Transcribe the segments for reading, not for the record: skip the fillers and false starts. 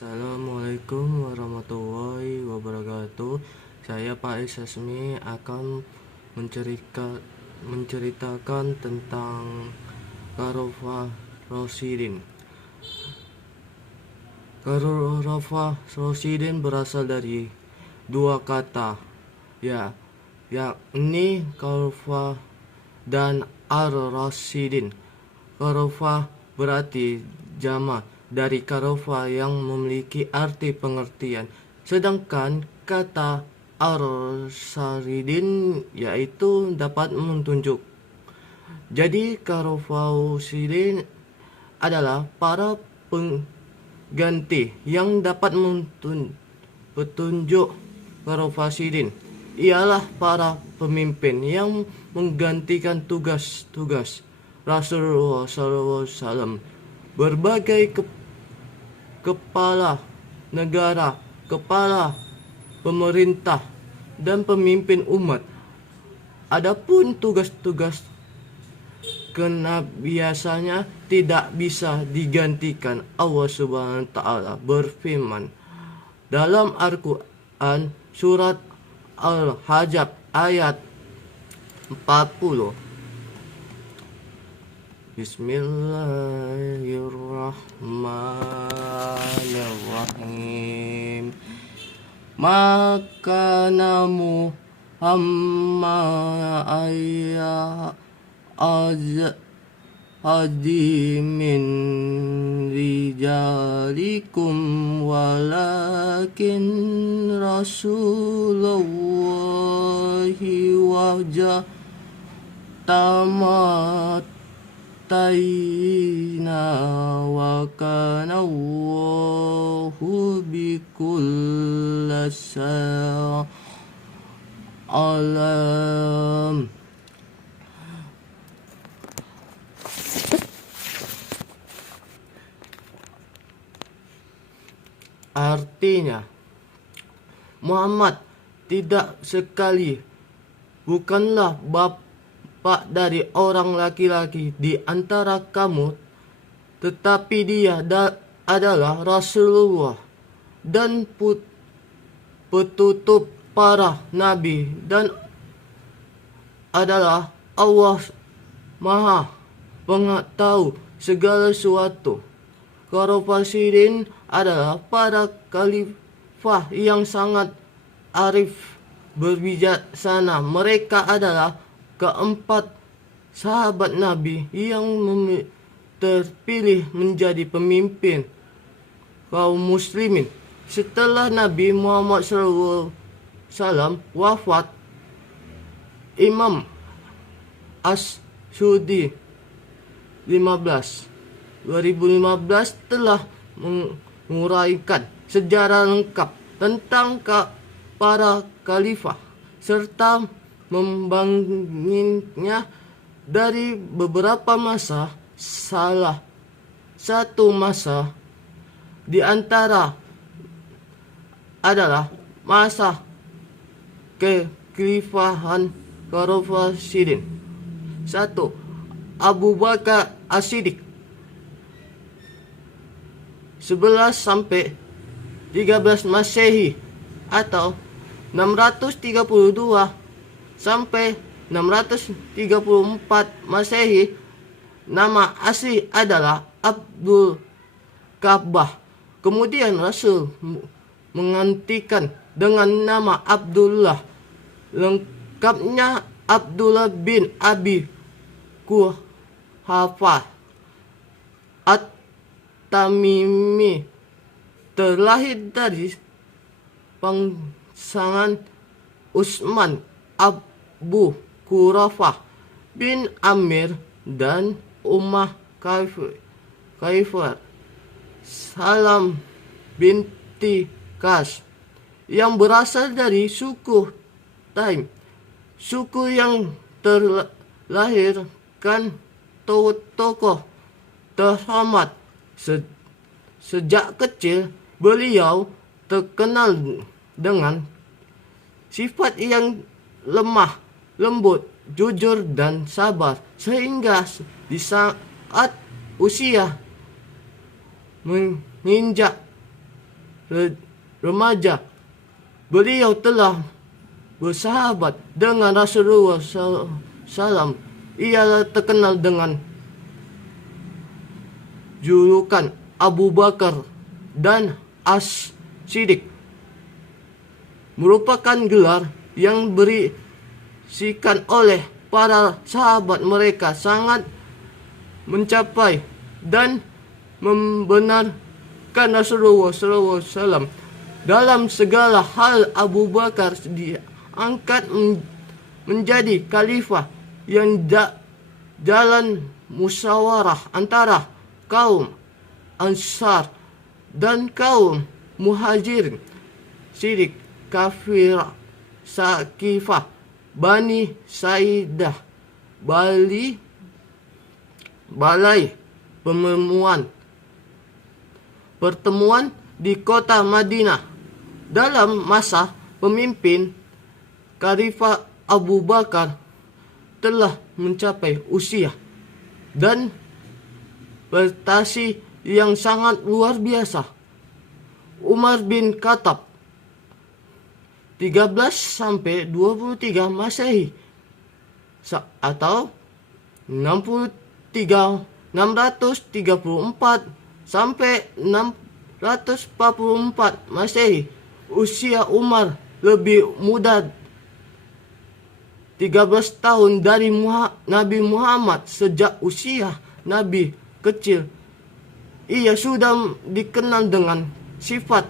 Assalamualaikum warahmatullahi wabarakatuh. Saya Pak Isasmi akan menceritakan tentang Khalifah Rasyidin. Khalifah Rasyidin berasal dari dua kata, yakni Khalifah dan Ar-Rasyidin. Khalifah berarti jamak dari khalifah yang memiliki arti pengertian, sedangkan kata ar-rasyidin yaitu dapat menunjuk. Jadi khalifah rasyidin adalah para pengganti yang dapat petunjuk. Khalifah rasyidin ialah para pemimpin yang menggantikan tugas-tugas Rasulullah SAW. Berbagai kepala negara, kepala pemerintah, dan pemimpin umat. Adapun tugas-tugas biasanya tidak bisa digantikan. Allah Subhanahu wa taala berfirman dalam Al-Qur'an surat Al-Hajj ayat 40. Bismillahirrahmanirrahim. Maka Muhammad min rijalikum walakin Rasulullahi wajah tamat wa kana Allahu bikulli syai'in alim. Artinya, Muhammad tidak sekali bukanlah bapak dari orang laki-laki di antara kamu, tetapi dia adalah Rasulullah dan petutup para nabi, dan adalah Allah Maha Pengetahu segala sesuatu. Khalifah Rasyidin adalah para khalifah yang sangat arif berbijaksana. Mereka adalah keempat sahabat Nabi yang terpilih menjadi pemimpin kaum muslimin setelah Nabi Muhammad SAW wafat. Imam As-Sudi 2015 telah menguraikan sejarah lengkap tentang para khalifah serta membangunnya dari beberapa masa. Salah satu masa di antara adalah masa kekhalifahan Khalifah Rasyidin. 1. Abu Bakar As-Siddiq 11 sampai 13 Masehi atau 632 sampai 634 Masehi. Nama asli adalah Abdul Ka'bah. Kemudian Rasul menggantikan dengan nama Abdullah. Lengkapnya Abdullah bin Abi Quhafah At-Tamimi, terlahir dari pasangan Utsman Abu Qurafah bin Amir dan Ummah Khaifar Salam binti Kas yang berasal dari suku Taim, suku yang terlahirkan tokoh terhormat. Sejak kecil beliau terkenal dengan sifat yang lemah lembut, jujur, dan sabar, sehingga di saat usia menginjak remaja, beliau telah bersahabat dengan Rasulullah SAW. Ia terkenal dengan julukan Abu Bakar dan As-Siddiq, merupakan gelar yang berisikan oleh para sahabat. Mereka sangat mencapai dan membenarkan Rasulullah SAW dalam segala hal. Abu Bakar diangkat menjadi khalifah yang jalan musyawarah antara kaum Ansar dan kaum Muhajirin, Siddiq, Kafir, Sakifah, Bani Saidah, balai pertemuan di kota Madinah. Dalam masa pemimpin Khalifah Abu Bakar telah mencapai usia dan prestasi yang sangat luar biasa. Umar bin Khattab 13 sampai 23 Masehi atau 634 sampai 644 Masehi. Usia Umar lebih muda 13 tahun dari Nabi Muhammad. Sejak usia Nabi kecil, ia sudah dikenal dengan sifat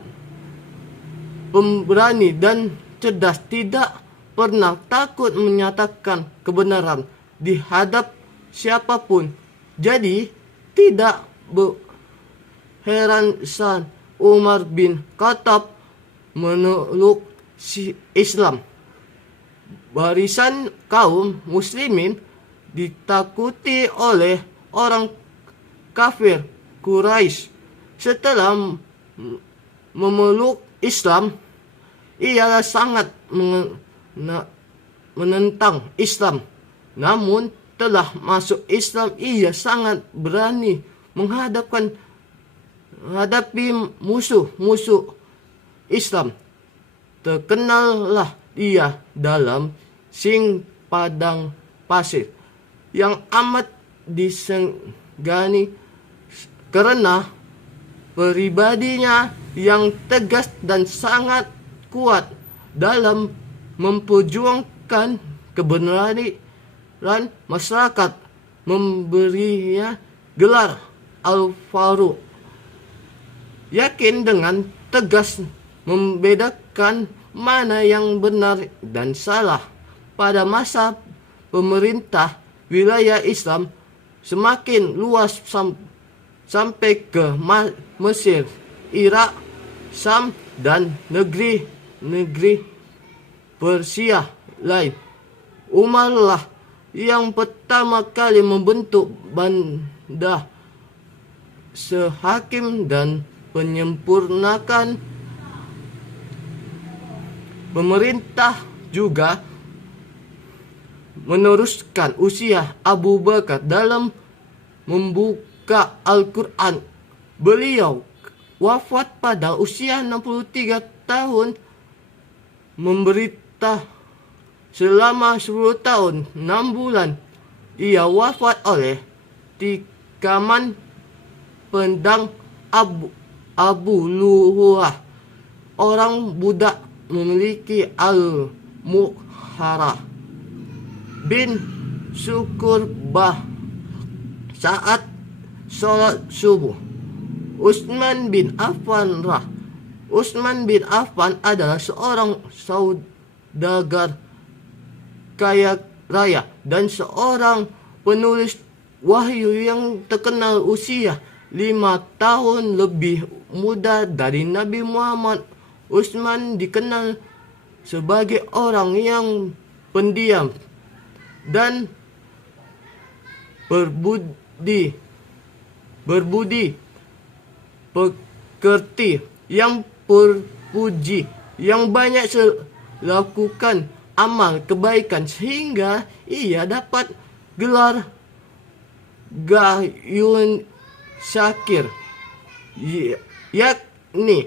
pemberani dan cerdas, tidak pernah takut menyatakan kebenaran di hadap siapapun. Jadi tidak heran saat Umar bin Khattab meneluk Islam. Barisan kaum muslimin ditakuti oleh orang kafir Quraisy. Setelah memeluk Islam, ia sangat menentang Islam. Namun telah masuk Islam, ia sangat berani menghadapi musuh-musuh Islam. Terkenallah ia dalam Sing Padang Pasir yang amat disegani karena pribadinya yang tegas dan sangat kuat dalam memperjuangkan kebenaran masyarakat, memberinya gelar Al-Faruq. Yakin dengan tegas membedakan mana yang benar dan salah. Pada masa pemerintah wilayah Islam semakin luas sampai ke Mesir, Irak, Sam, dan negeri Persia lain. Umar lah yang pertama kali membentuk banda sehakim dan menyempurnakan pemerintah, juga meneruskan usia Abu Bakar dalam membuka Al-Quran. Beliau wafat pada usia 63 tahun, memberita selama 10 tahun 6 bulan. Ia wafat oleh tikaman pedang Abu Luhurah, orang budak memiliki Al-Muharrah bin Syukurbah saat sholat subuh. Utsman bin Affan adalah seorang saudagar kaya raya dan seorang penulis wahyu yang terkenal. Usia 5 tahun lebih muda dari Nabi Muhammad, Utsman dikenal sebagai orang yang pendiam dan berbudi pekerti, yang terpuji, yang banyak melakukan amal kebaikan sehingga ia dapat gelar Gayun Syakir, yakni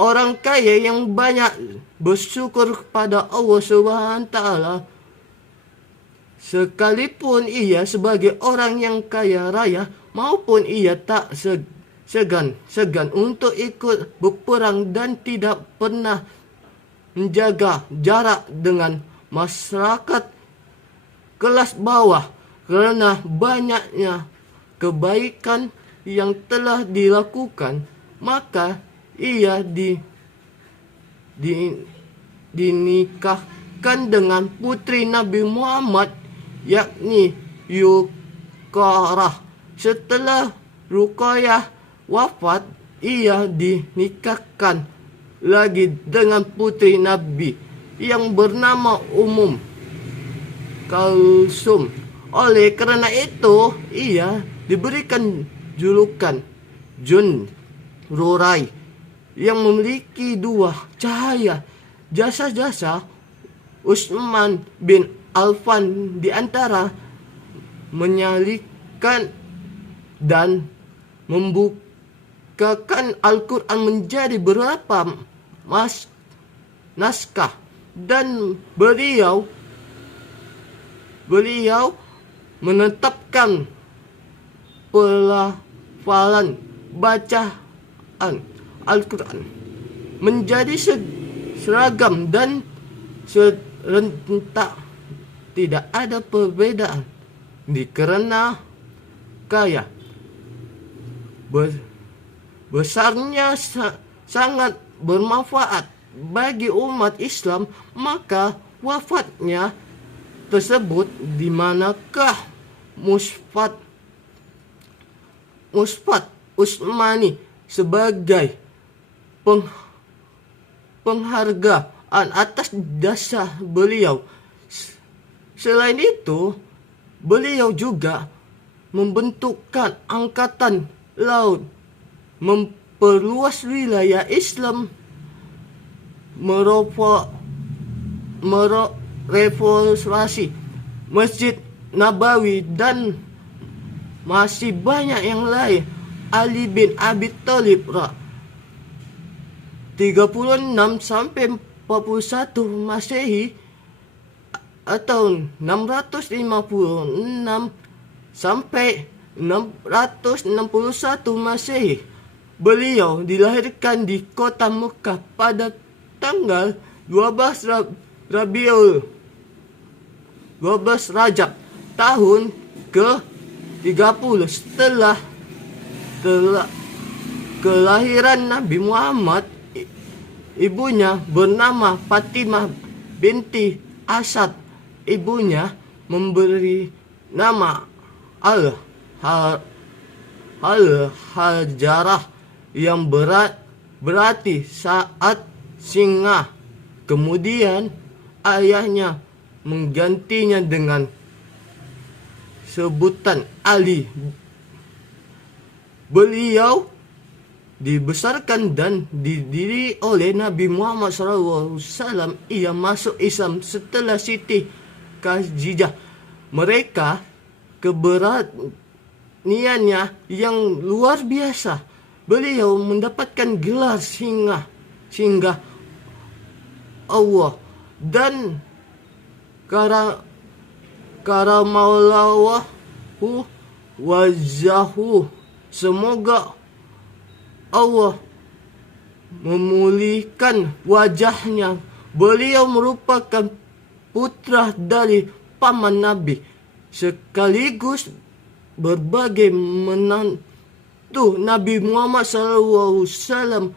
orang kaya yang banyak bersyukur kepada Allah Subhanahu wa taala, sekalipun ia sebagai orang yang kaya raya maupun ia tak segan untuk ikut berperang dan tidak pernah menjaga jarak dengan masyarakat kelas bawah kerana banyaknya kebaikan yang telah dilakukan, maka ia dinikahkan dengan putri Nabi Muhammad, yakni Yuqarah. Setelah Ruqayyah wafat, ia dinikahkan lagi dengan putri Nabi yang bernama Kalsum. Oleh kerana itu, ia diberikan julukan Jun Rurai yang memiliki dua cahaya. Jasa-jasa Utsman bin Affan di antara menyalikan dan membukakan Al-Quran menjadi beberapa naskah, dan beliau menetapkan pelafalan bacaan Al-Quran menjadi seragam dan serentak, tidak ada perbedaan. Dikerana kaya besarnya sangat bermanfaat bagi umat Islam, maka wafatnya tersebut di manakah Musfat Utsmani sebagai penghargaan atas jasa beliau. Selain itu, beliau juga membentukkan angkatan laut, memperluas wilayah Islam, mereformasi Masjid Nabawi, dan masih banyak yang lain. Ali bin Abi Thalib 36 sampai 41 Masehi atau 656 sampai 661 Masehi. Beliau dilahirkan di kota Mekah pada tanggal 12 Rajab tahun ke-30 setelah kelahiran Nabi Muhammad. Ibunya bernama Fatimah binti Asad. Ibunya memberi nama Al-Hajarah yang berarti saat singa. Kemudian ayahnya menggantinya dengan sebutan Ali. Beliau dibesarkan dan didiri oleh Nabi Muhammad SAW. Ia masuk Islam setelah Siti Khadijah. Mereka keberaniannya yang luar biasa. Beliau mendapatkan gelar singa Allah dan karamaulahu wajahu. Semoga Allah memulihkan wajahnya. Beliau merupakan putra dari paman Nabi, sekaligus berbagai menantu Nabi Muhammad SAW.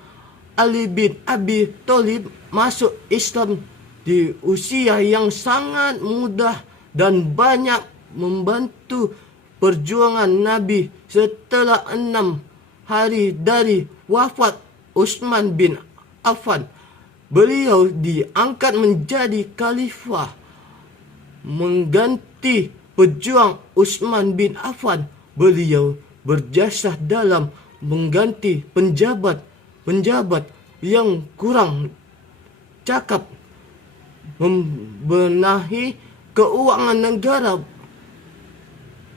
Ali bin Abi Thalib masuk Islam di usia yang sangat muda dan banyak membantu perjuangan Nabi. Setelah 6 hari dari wafat Utsman bin Affan, beliau diangkat menjadi khalifah mengganti pejuang Utsman bin Affan. Beliau berjasa dalam mengganti penjabat yang kurang cakap, membenahi keuangan negara,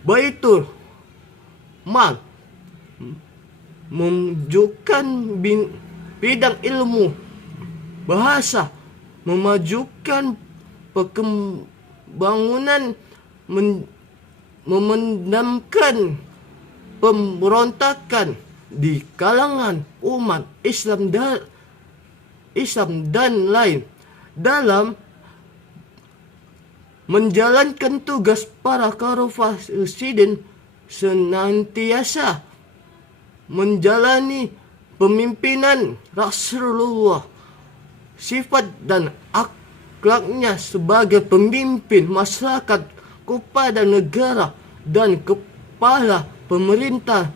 Baitul Mal, menunjukkan bidang ilmu bahasa, memajukan pembangunan, memendamkan pemberontakan di kalangan umat Islam dan lain dalam menjalankan tugas para khalifah Rasyidin, senantiasa menjalani pemimpinan Rasulullah, sifat dan akhlaknya sebagai pemimpin masyarakat kepada negara dan kepala pemerintah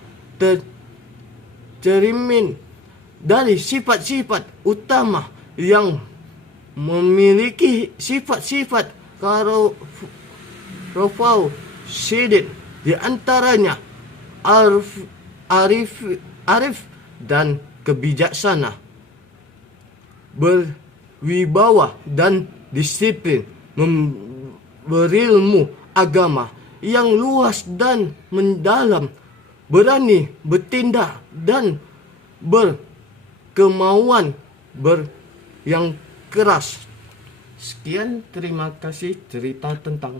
tercermin dari sifat-sifat utama yang memiliki sifat-sifat khalifah Rasyidin, di antaranya arif dan kebijaksana, berwibawa dan disiplin, berilmu agama yang luas dan mendalam, berani bertindak dan berkemauan yang keras. Sekian, terima kasih cerita tentang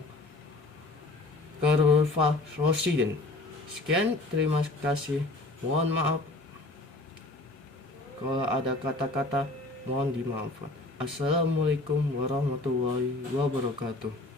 Khalifah Rasyidin. Sekian, terima kasih. Mohon maaf kalau ada kata-kata, mohon dimaafkan. Assalamualaikum warahmatullahi wabarakatuh.